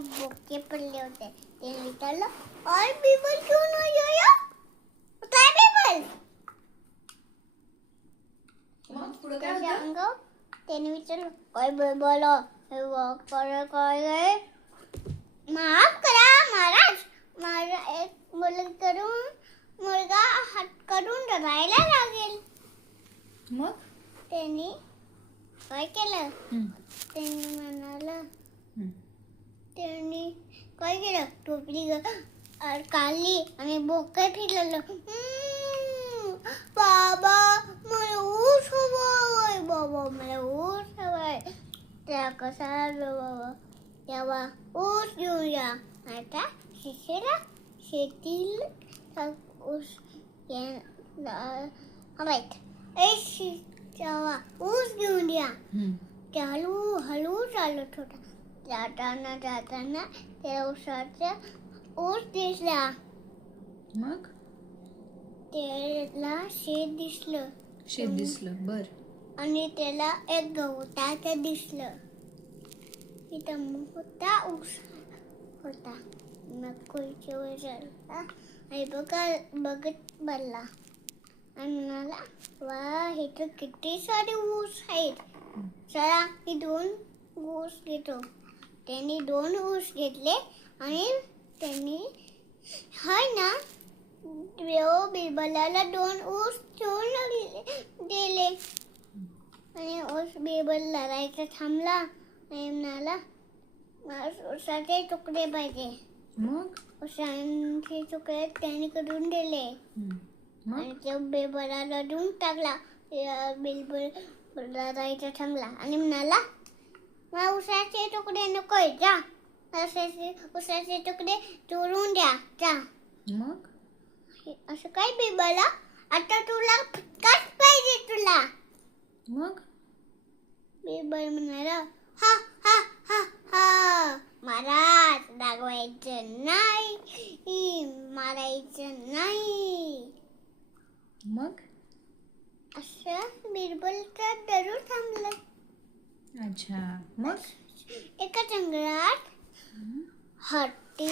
बोके पडले होते. ते विचारलं और बिरबल क्यों नहीं आया? काय बिरबल? मग पुढे काय होतं? सांगो. त्याने विचारलं काय बिरबल हे वॉक काय आहे? माफ करा महाराज. माझा एक मुलगा हात करून रडायला लागेल. मग त्यांनी काय केलं? त्यांनी म्हणाला त्यांनी काय केलं? टोपली काढली आणि बोके फिरवलं. बाबा मला ऊस हवाय. बाबा मला ऊस हवाय. त्या कसा बाबा तेव्हा ऊस घेऊया. आता शिशेला शेतील ऊस हवायत. तेव्हा ऊस घेऊन या. ते हळू चालत होता. जाताना त्या ऊसाचा ऊस दिसला. मग त्याला शेत दिसलं. बर. आणि त्याला एक गवताच दिसलं. इथं मोठा ऊस होता. मग कोयच्या वर चढला आणि बघत बसला आणि म्हणाला वा हे तर किती सारे ऊस आहेत. चला मी 2 ऊस घेतो. त्यांनी 2 ऊस घेतले आणि त्यांनी हाय ना बिरबलाला 2 ऊस ठेवून दिले. आणि ऊस बिरबल लढायचा थांबला आणि म्हणाला ऊसाचे तुकडे पाहिजे. मग ऊसाचे तुकडे त्यांनी करून दिले. आणि तो बिरबलाला देऊन टाकला. बिरबल लढायचा थांबला आणि म्हणाला मला ऊसाचे तुकडे नकोय. जा ऊसाचे तुकडे चोरून द्या. जा. मग असं काय बिरबला? आता तुला फटकाच पाहिजे तुला. मग बिरबल म्हणाला हा हा हा हा महाराज रागवायचं नाही. मारायचं नाही. मग असं बिरबलचा दररोज थांबलं. अच्छा. मग एका जंगलात हत्ती